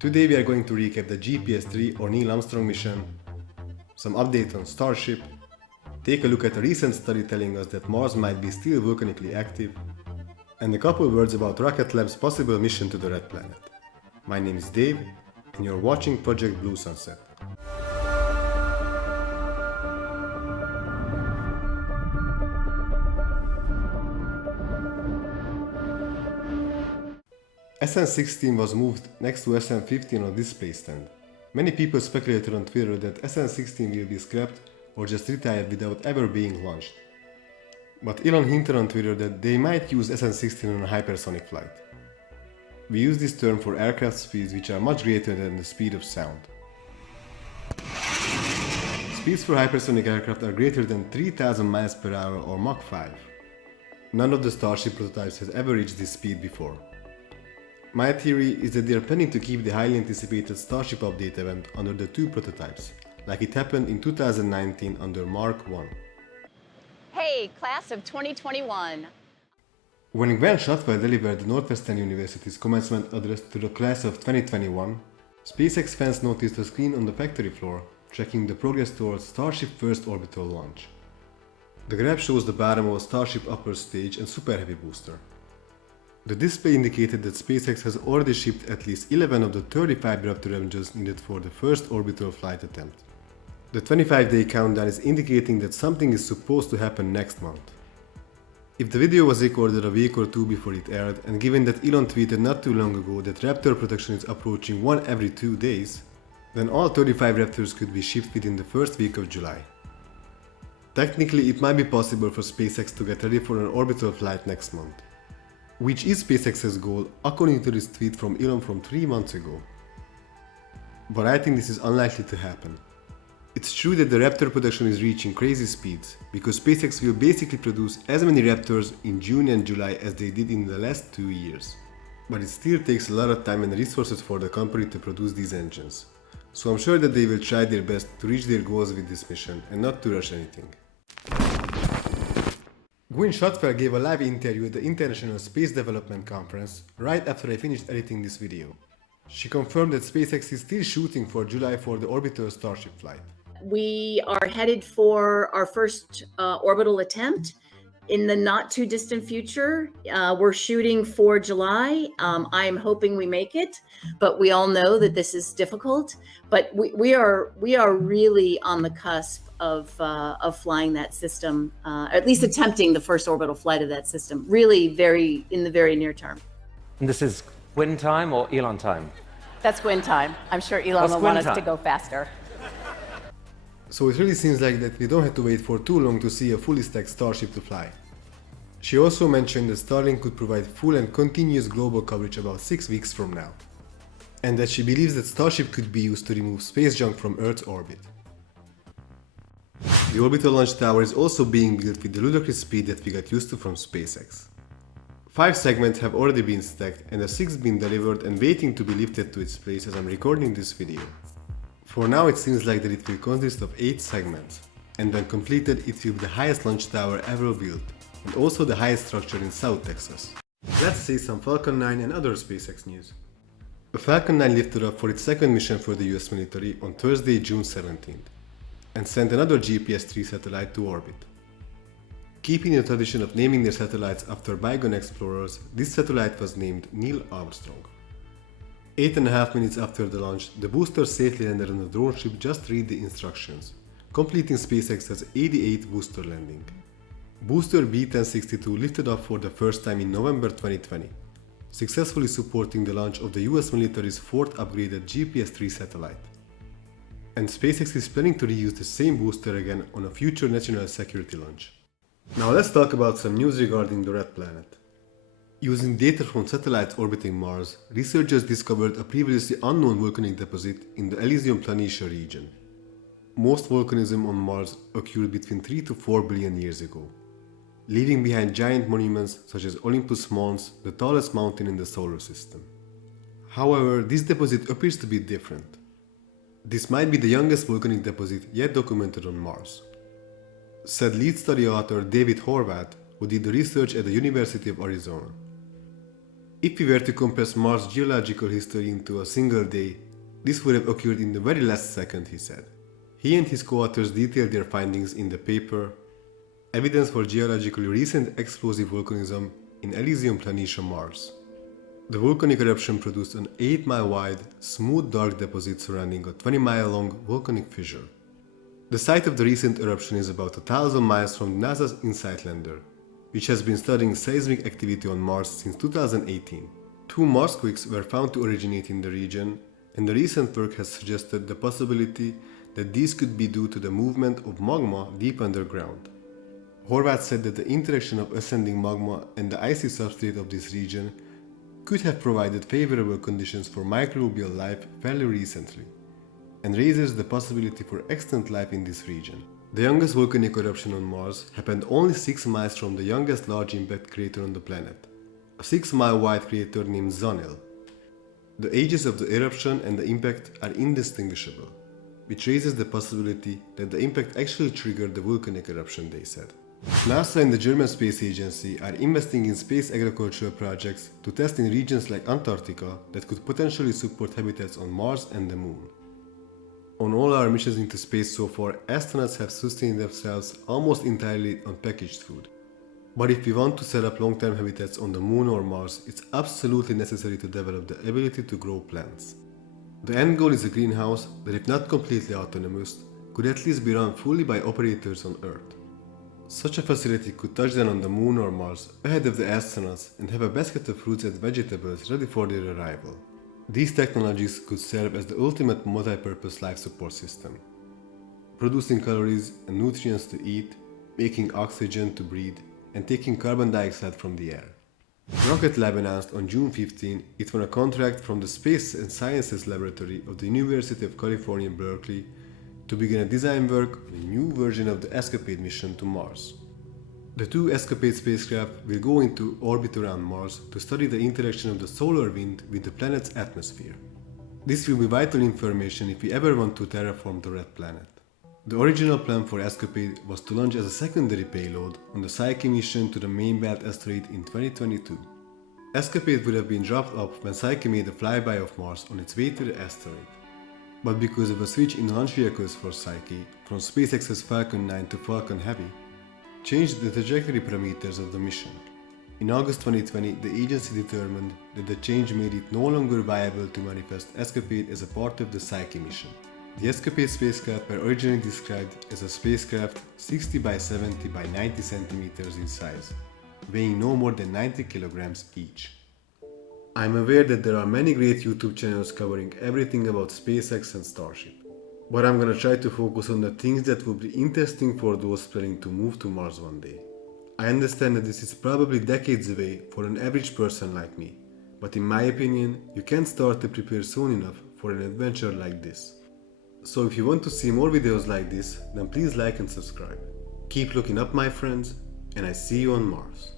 Today we are going to recap the GPS-3 or Neil Armstrong mission, some update on Starship, take a look at a recent study telling us that Mars might be still volcanically active, and a couple words about Rocket Lab's possible mission to the Red Planet. My name is Dave, and you're watching Project Blue Sunset. SN16 was moved next to SN15 on a display stand. Many people speculated on Twitter that SN16 will be scrapped or just retired without ever being launched. But Elon hinted on Twitter that they might use SN16 on a hypersonic flight. We use this term for aircraft speeds which are much greater than the speed of sound. Speeds for hypersonic aircraft are greater than 3000 miles per hour or Mach 5. None of the Starship prototypes has ever reached this speed before. My theory is that they are planning to keep the highly anticipated Starship update event under the two prototypes, like it happened in 2019 under Mark 1. Hey, class of 2021! When Gwen Shotwell delivered Northwestern University's commencement address to the class of 2021, SpaceX fans noticed a screen on the factory floor tracking the progress towards Starship first orbital launch. The graph shows the bottom of Starship upper stage and Super Heavy booster. The display indicated that SpaceX has already shipped at least 11 of the 35 Raptor engines needed for the first orbital flight attempt. The 25-day countdown is indicating that something is supposed to happen next month. If the video was recorded a week or two before it aired, and given that Elon tweeted not too long ago that Raptor production is approaching 1 every 2 days, then all 35 Raptors could be shipped within the first week of July. Technically, it might be possible for SpaceX to get ready for an orbital flight next month, which is SpaceX's goal according to this tweet from Elon from 3 months ago. But I think this is unlikely to happen. It's true that the Raptor production is reaching crazy speeds, because SpaceX will basically produce as many Raptors in June and July as they did in the last 2 years. But it still takes a lot of time and resources for the company to produce these engines. So I'm sure that they will try their best to reach their goals with this mission and not to rush anything. Gwynne Shotwell gave a live interview at the International Space Development Conference right after I finished editing this video. She confirmed that SpaceX is still shooting for July for the orbital Starship flight. We are headed for our first orbital attempt in the not too distant future. We're shooting for July. I'm hoping we make it, but we all know that this is difficult. But we are really on the cusp of flying that system, or at least attempting the first orbital flight of that system. Really, in the very near term. And this is Gwyn time or Elon time? That's Gwyn time. I'm sure Elon will want us to go faster. So it really seems like that we don't have to wait for too long to see a fully stacked Starship to fly. She also mentioned that Starlink could provide full and continuous global coverage about 6 weeks from now, and that she believes that Starship could be used to remove space junk from Earth's orbit. The orbital launch tower is also being built with the ludicrous speed that we got used to from SpaceX. 5 segments have already been stacked and a 6th been delivered and waiting to be lifted to its place as I'm recording this video. For now it seems like that it will consist of 8 segments, and when completed it will be the highest launch tower ever built, and also the highest structure in South Texas. Let's see some Falcon 9 and other SpaceX news. The Falcon 9 lifted up for its second mission for the US military on Thursday, June 17th, and sent another GPS-3 satellite to orbit. Keeping the tradition of naming their satellites after bygone explorers, this satellite was named Neil Armstrong. 8.5 minutes after the launch, the booster safely landed on the drone ship. Just read the instructions, completing SpaceX's 88th booster landing. Booster B-1062 lifted off for the first time in November 2020, successfully supporting the launch of the US military's 4th upgraded GPS-3 satellite. And SpaceX is planning to reuse the same booster again on a future national security launch. Now let's talk about some news regarding the Red Planet. Using data from satellites orbiting Mars, researchers discovered a previously unknown volcanic deposit in the Elysium Planitia region. Most volcanism on Mars occurred between 3 to 4 billion years ago, leaving behind giant monuments such as Olympus Mons, the tallest mountain in the solar system. However, this deposit appears to be different. This might be the youngest volcanic deposit yet documented on Mars, said lead study author David Horvath, who did the research at the University of Arizona. If we were to compress Mars' geological history into a single day, this would have occurred in the very last second, he said. He and his co-authors detailed their findings in the paper Evidence for Geologically Recent Explosive Volcanism in Elysium Planitia Mars. The volcanic eruption produced an 8-mile wide, smooth dark deposit surrounding a 20-mile long volcanic fissure. The site of the recent eruption is about 1,000 miles from NASA's InSight lander, which has been studying seismic activity on Mars since 2018. 2 Marsquakes were found to originate in the region, and the recent work has suggested the possibility that these could be due to the movement of magma deep underground. Horvath said that the interaction of ascending magma and the icy substrate of this region could have provided favorable conditions for microbial life fairly recently, and raises the possibility for extant life in this region. The youngest volcanic eruption on Mars happened only 6 miles from the youngest large impact crater on the planet, a 6-mile wide crater named Zonil. The ages of the eruption and the impact are indistinguishable, which raises the possibility that the impact actually triggered the volcanic eruption, they said. NASA and the German Space Agency are investing in space agricultural projects to test in regions like Antarctica that could potentially support habitats on Mars and the Moon. On all our missions into space so far, astronauts have sustained themselves almost entirely on packaged food. But if we want to set up long-term habitats on the Moon or Mars, it's absolutely necessary to develop the ability to grow plants. The end goal is a greenhouse that, if not completely autonomous, could at least be run fully by operators on Earth. Such a facility could touch down on the Moon or Mars ahead of the astronauts and have a basket of fruits and vegetables ready for their arrival. These technologies could serve as the ultimate multi-purpose life support system, producing calories and nutrients to eat, making oxygen to breathe, and taking carbon dioxide from the air. Rocket Lab announced on June 15 it won a contract from the Space and Sciences Laboratory of the University of California, Berkeley, to begin a design work on a new version of the ESCAPADE mission to Mars. The 2 ESCAPADE spacecraft will go into orbit around Mars to study the interaction of the solar wind with the planet's atmosphere. This will be vital information if we ever want to terraform the red planet. The original plan for ESCAPADE was to launch as a secondary payload on the Psyche mission to the main belt asteroid in 2022. ESCAPADE would have been dropped off when Psyche made a flyby of Mars on its way to the asteroid. But because of a switch in launch vehicles for Psyche from SpaceX's Falcon 9 to Falcon Heavy, changed the trajectory parameters of the mission. In August 2020, the agency determined that the change made it no longer viable to manifest ESCAPADE as a part of the Psyche mission. The ESCAPADE spacecraft were originally described as a spacecraft 60 by 70 by 90 centimeters in size, weighing no more than 90 kilograms each. I'm aware that there are many great YouTube channels covering everything about SpaceX and Starship, but I'm gonna try to focus on the things that would be interesting for those planning to move to Mars one day. I understand that this is probably decades away for an average person like me, but in my opinion, you can't start to prepare soon enough for an adventure like this. So if you want to see more videos like this, then please like and subscribe. Keep looking up, my friends, and I see you on Mars.